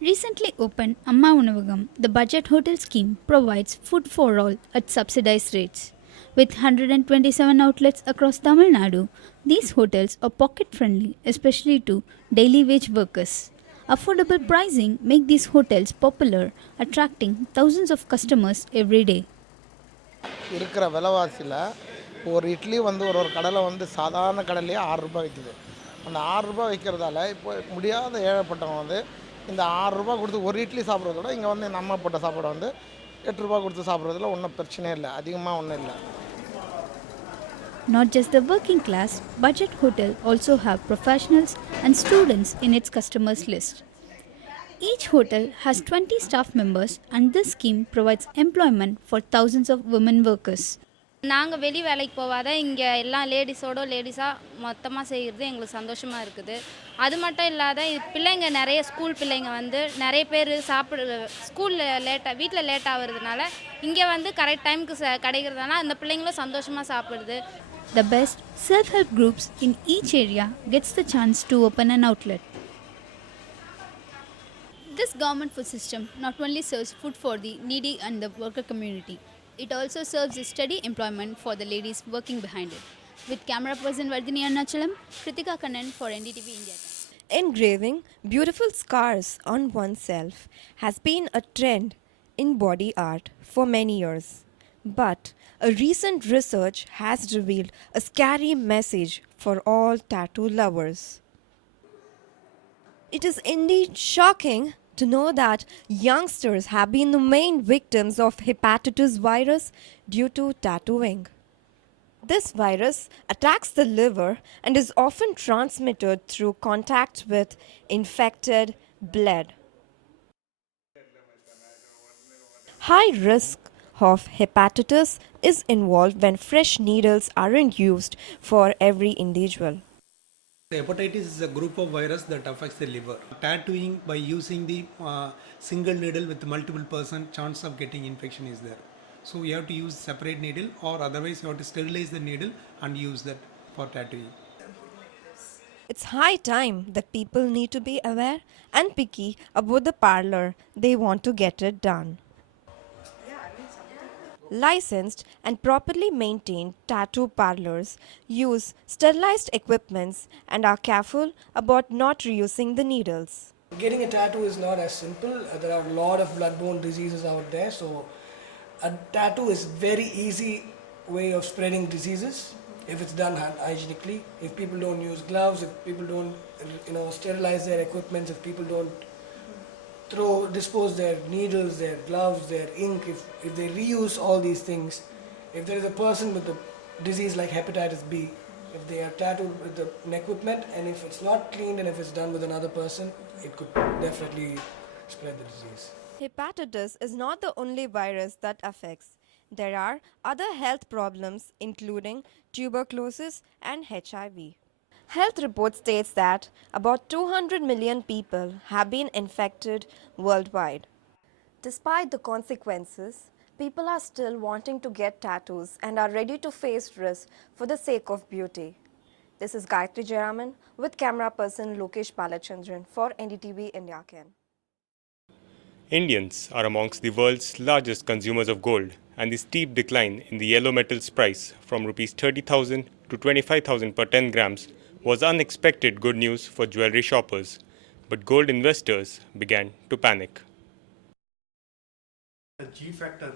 Recently opened Amma Unavagam, the budget hotel scheme provides food for all at subsidized rates. With 127 outlets across Tamil Nadu, these hotels are pocket friendly, especially to daily wage workers. Affordable pricing make these hotels popular, attracting thousands of customers every day. இருக்கிற விலைவாசியில் ஒரு இட்லி வந்து ஒரு கடையில் வந்து சாதாரண கடையிலேயே ₹6 விற்கிது. அந்த ₹6 விற்கிறதால இப்போ முடியாத ஏழைப்பட்டவங்க வந்து இந்த ₹6 கொடுத்து ஒரு இட்லி சாப்பிட்றத விட இங்கே வந்து நம்ம போட்ட சாப்பாடு வந்து ₹8 கொடுத்து சாப்பிட்றதுல ஒன்றும் பிரச்சனையே இல்லை, அதிகமாக ஒன்றும் இல்லை. Not just the working class, budget hotel also have professionals and students in its customers list. Each hotel has 20 staff members and this scheme provides employment for thousands of women workers. நாங்கள் வெளி வேலைக்கு போகாத இங்கே எல்லாம் லேடிஸாக மொத்தமாக செய்கிறது எங்களுக்கு சந்தோஷமாக இருக்குது. அது மட்டும் இல்லாத பிள்ளைங்க நிறைய ஸ்கூல் பிள்ளைங்க வந்து நிறைய பேர் ஸ்கூலில் வீட்டில் லேட் ஆகிறதுனால இங்கே வந்து கரெக்ட் டைமுக்கு கிடைக்கிறதுனால அந்த பிள்ளைங்களும் சந்தோஷமாக சாப்பிடுது. The best self-help groups in each area gets the chance to open an outlet. This government food system not only serves food for the needy and the worker community, it also serves a steady employment for the ladies working behind it. With camera person Vardhini Annachalam, Kritika Kannan for NDTV India. Engraving beautiful scars on oneself has been a trend in body art for many years. But a recent research has revealed a scary message for all tattoo lovers. It is indeed shocking to know that youngsters have been the main victims of hepatitis virus due to tattooing. This virus attacks the liver and is often transmitted through contact with infected blood. High risk of hepatitis is involved when fresh needles aren't used for every individual. Hepatitis is a group of virus that affects the liver. Tattooing by using the single needle with multiple person, chance of getting infection is there. So you have to use separate needle, or otherwise you have to sterilize the needle and use that for tattooing. It's high time that people need to be aware and picky about the parlor they want to get it done. Licensed and properly maintained tattoo parlors use sterilized equipments and are careful about not reusing the needles. Getting a tattoo is not as simple. There are a lot of bloodborne diseases out there, so a tattoo is very easy way of spreading diseases if it's done hygienically. If people don't use gloves, if people don't sterilize their equipment, if people don't dispose their needles, their gloves, their ink, if they reuse all these things, if there is a person with a disease like hepatitis B, if they are tattooed with an equipment and if it's not cleaned and if it's done with another person, it could definitely spread the disease. Hepatitis is not the only virus that affects. There are other health problems including tuberculosis and HIV. Health report states that about 200 million people have been infected worldwide. Despite the consequences, people are still wanting to get tattoos and are ready to face risk for the sake of beauty. This is Gayatri Jayaraman with camera person Lokesh Palachandran for NDTV Indiacan. Indians are amongst the world's largest consumers of gold, and the steep decline in the yellow metal's price from Rs 30,000 to 25,000 per 10 grams was unexpected good news for jewelry shoppers, but gold investors began to panic. The G factor,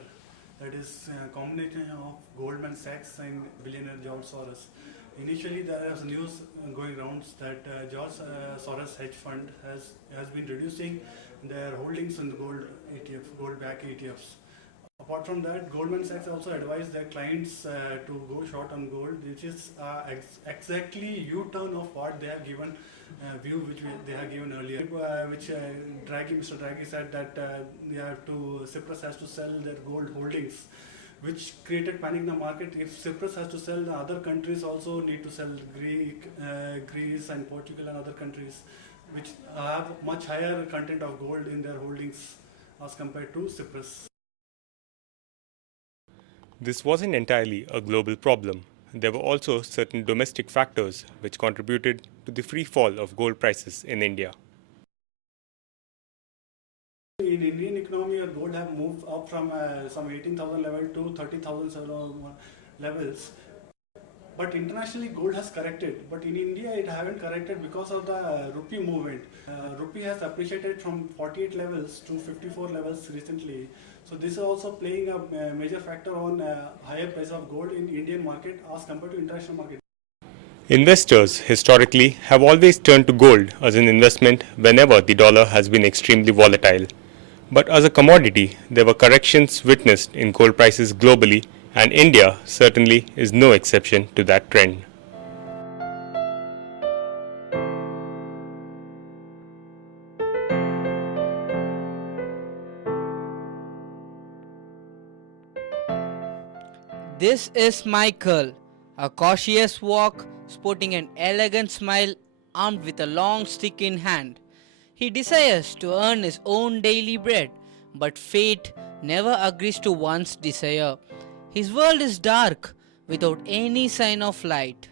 that is a combination of Goldman Sachs and billionaire George Soros. Initially, there was news going around that George Soros hedge fund has been reducing their holdings in the gold-back ETFs. Apart from that, Goldman Sachs also advised their clients to go short on gold, which is exactly U-turn of what they have given view which they have given earlier. Mr. Draghi said that Cyprus has to sell their gold holdings, which created panic in the market. If Cyprus has to sell, the other countries also need to sell. Greece and Portugal and other countries, which have much higher content of gold in their holdings as compared to Cyprus. This wasn't entirely a global problem. There were also certain domestic factors which contributed to the free fall of gold prices in India. In Indian economy, gold have moved up from some 18,000 level to 30,000 levels. But internationally, gold has corrected. But in India, it haven't corrected because of the rupee movement. Rupee has appreciated from 48 levels to 54 levels recently. So this is also playing a major factor on higher price of gold in Indian market as compared to international market. Investors historically have always turned to gold as an investment whenever the dollar has been extremely volatile. But as a commodity, there were corrections witnessed in gold prices globally, and India certainly is no exception to that trend. This is Michael, a cautious walk, sporting an elegant smile, armed with a long stick in hand. He desires to earn his own daily bread, but fate never agrees to one's desire. His world is dark, without any sign of light.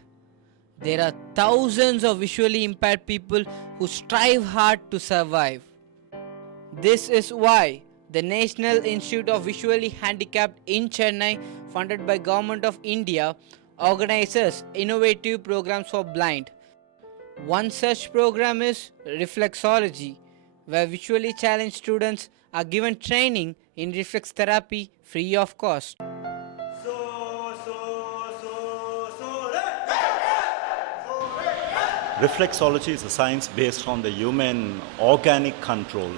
There are thousands of visually impaired people who strive hard to survive. This is why the National Institute of Visually Handicapped in Chennai, funded by Government of India, organizes innovative programs for blind. One such program is reflexology, where visually challenged students are given training in reflex therapy free of cost. Reflexology is a science based on the human organic control.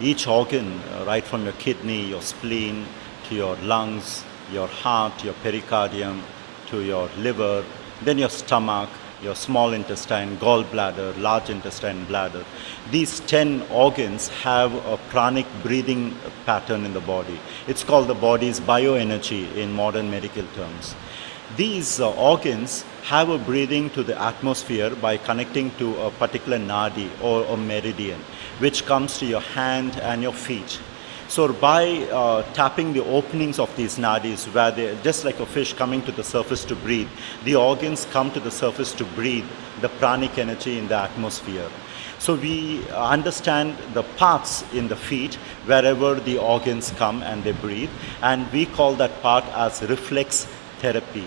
Each organ, right from your kidney, your spleen, to your lungs, your heart, your pericardium, to your liver, then your stomach, your small intestine, gallbladder, large intestine, bladder. These 10 organs have a pranic breathing pattern in the body. It's called the body's bioenergy in modern medical terms. These organs have a breathing to the atmosphere by connecting to a particular nadi or a meridian, which comes to your hand and your feet. So by tapping the openings of these nadis, where they're just like a fish coming to the surface to breathe, the organs come to the surface to breathe the pranic energy in the atmosphere. So we understand the paths in the feet wherever the organs come and they breathe, and we call that part as reflex therapy.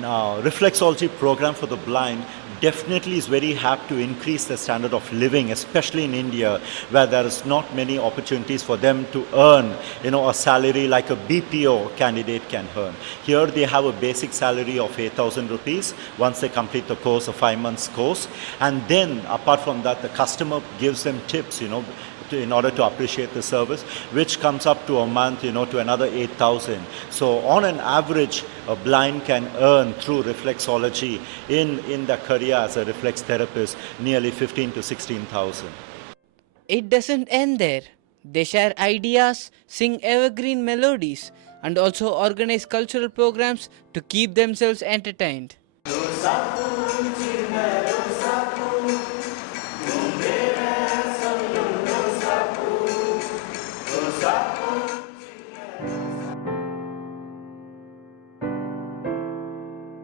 Now, reflexology program for the blind definitely is very apt to increase the standard of living, especially in India, where there is not many opportunities for them to earn, a salary like a BPO candidate can earn. Here they have a basic salary of 8,000 rupees once they complete the course, a 5 months course. And then apart from that, the customer gives them tips, in order to appreciate the service, which comes up to a month, to another 8,000. So on an average, a blind can earn through reflexology in their career as a reflex therapist nearly 15 to 16,000. It doesn't end there. They share ideas, sing evergreen melodies, and also organize cultural programs to keep themselves entertained.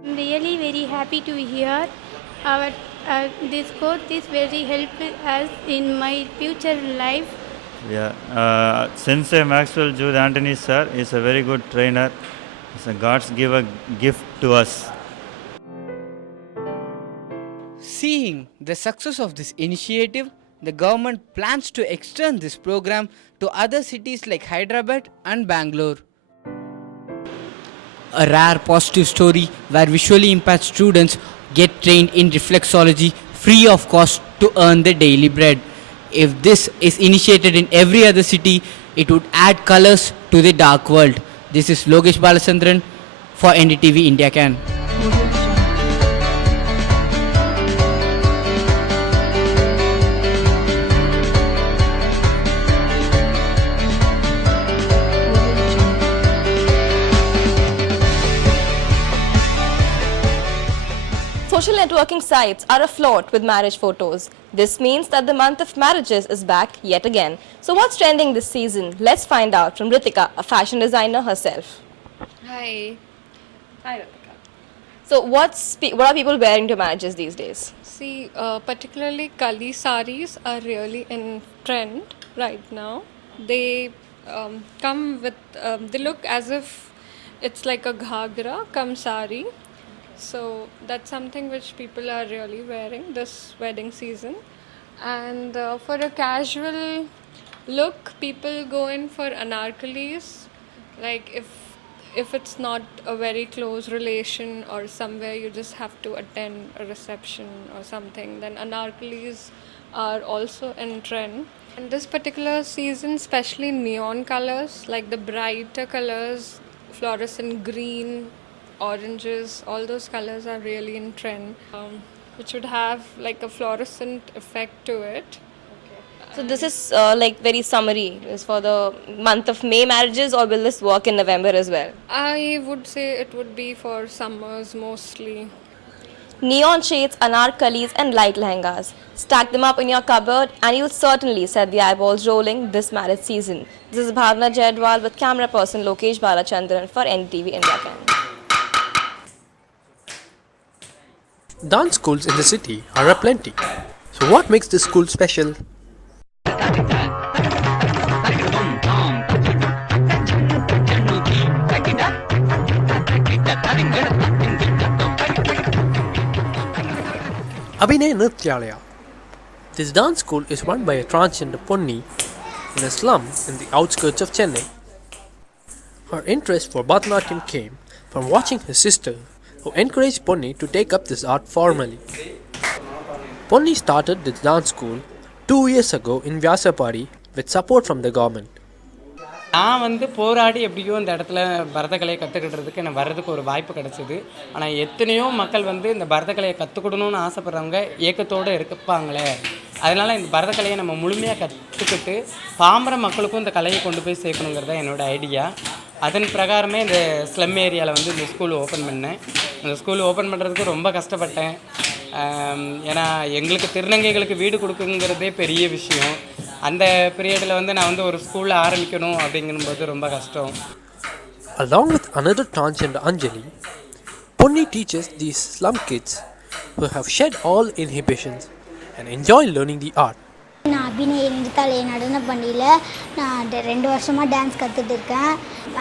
Really very happy to hear our this course is very helpful us in my future life. Yeah, Sensei Maxwell Jude Anthony sir is a very good trainer. It's a God's gift to us. Seeing the success of this initiative, the government plans to extend this program to other cities like Hyderabad and Bangalore. A rare positive story where visually impaired students get trained in reflexology free of cost to earn their daily bread. If this is initiated in every other city, it would add colors to the dark world. This is Logesh Balachandran for NDTV-Indiacan. Social networking sites are afloat with marriage photos. This means that the month of marriages is back yet again. So what's trending this season? Let's find out from Ritika, a fashion designer herself. Hi. Hi, Ritika. So, what are people wearing to marriages these days? See, particularly Kali saris are really in trend right now. They come with, they look as if it's like a ghagra kam sari. So that's something which people are really wearing this wedding season. And for a casual look, people go in for anarkalis. Like if it's not a very close relation or somewhere you just have to attend a reception or something, then anarkalis are also in trend. And this particular season, especially neon colors, like the brighter colors, fluorescent green, oranges, all those colors are really in trend, which would have like a fluorescent effect to it. So, this is like very summary. Is for the month of May marriages, or will this work in November as well? I would say it would be for summers mostly. Neon shades, anarkalis, and light lehengas. Stack them up in your cupboard, and you'll certainly set the eyeballs rolling this marriage season. This is Bhavna Jaidwal with camera person Lokesh Balachandran for NDTV Indiacan. Dance schools in the city are aplenty. So, what makes this school special? Abhinay Nrityalaya. This dance school is run by a transgender Ponni in a slum in the outskirts of Chennai. Her interest for Bharatanatyam came from watching her sister, who encouraged Ponni to take up this art formally. Ponni started this dance school 2 years ago in Vyasapadi with support from the government. நான் வந்து போராடி எப்படியோ இந்த இடத்துல பரதக்கலையை கற்றுக்கிட்டதுக்கு எனக்கு வர்றதுக்கு ஒரு வாய்ப்பு கிடச்சிது. ஆனால் எத்தனையோ மக்கள் வந்து இந்த பரதக்கலையை கற்றுக்கிடணும்னு ஆசைப்பட்றவங்க ஏக்கத்தோடு இருப்பாங்களே, அதனால் இந்த பரதக்கலையை நம்ம முழுமையாக கற்றுக்கிட்டு பாமர மக்களுக்கும் இந்த கலையை கொண்டு போய் சேர்க்கணுங்கிறது தான் என்னோடய ஐடியா. அதன் பிரகாரமே இந்த ஸ்லம் ஏரியாவில் வந்து இந்த ஸ்கூல் ஓப்பன் பண்ணேன். இந்த ஸ்கூல் ஓப்பன் பண்ணுறதுக்கு ரொம்ப கஷ்டப்பட்டேன். ஏன்னா எங்களுக்கு திருநங்கைகளுக்கு வீடு கொடுக்குங்கிறதே பெரிய விஷயம். அந்த பீரியடில் வந்து நான் வந்து ஒரு ஸ்கூலில் ஆரம்பிக்கணும் அப்படிங்கும்போது ரொம்ப கஷ்டம். Along with another transgender Anjali, Ponni teaches these slum kids who have shed all inhibitions and enjoy learning the art. நான் அபிநய நெடுத்தாளைய நடன பள்ளியில் நான் 2 வருஷமாக டான்ஸ் கற்றுட்டு இருக்கேன்.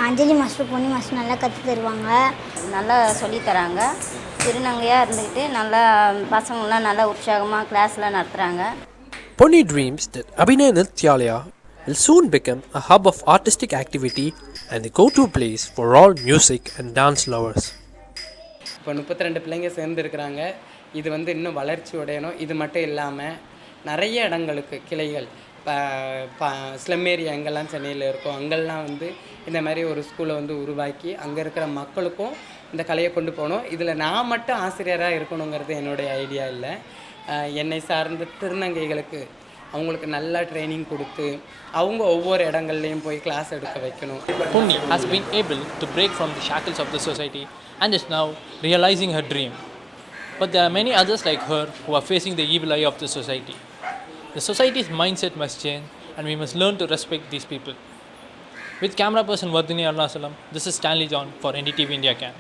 அஞ்சலி மாஸ்டர் பொன்னி மாஸ்டர் நல்லா கற்றுத் தருவாங்க, நல்லா சொல்லித்தராங்க. திருநங்கையாக இருந்துக்கிட்டு நல்லா பசங்களாம் நல்லா உற்சாகமாக கிளாஸ்லாம் நடத்துகிறாங்க. Ponni dreams that Abhinay Nrityalaya will soon become a hub of artistic activity and the go-to place for all music and dance lovers. இப்போ 32 பிள்ளைங்க சேர்ந்துருக்குறாங்க. இது வந்து இன்னும் வளர்ச்சி உடையணும். இது மட்டும் இல்லாமல் நிறைய இடங்களுக்கு கிளைகள் ஸ்லம் ஏரியா எங்கெல்லாம் சென்னையில் இருக்கோ அங்கெல்லாம் வந்து இந்த மாதிரி ஒரு ஸ்கூலை வந்து உருவாக்கி அங்கே இருக்கிற மக்களுக்கும் இந்த கலையை கொண்டு போகணும். இதில் நான் மட்டும் ஆசிரியராக இருக்கணுங்கிறது என்னுடைய ஐடியா இல்லை. என்னை சார்ந்த திருநங்கைகளுக்கு அவங்களுக்கு நல்லா ட்ரைனிங் கொடுத்து அவங்க ஒவ்வொரு இடங்கள்லையும் போய் கிளாஸ் எடுக்க வைக்கணும். Ponni has been able to break from the shackles of the society and is now realizing her dream. But there are many others like her who are facing the evil eye of the society. The society's mindset must change and we must learn to respect these people. With camera person Vardhini Arnasalam, this is Stanley John for NDTV Indiacan.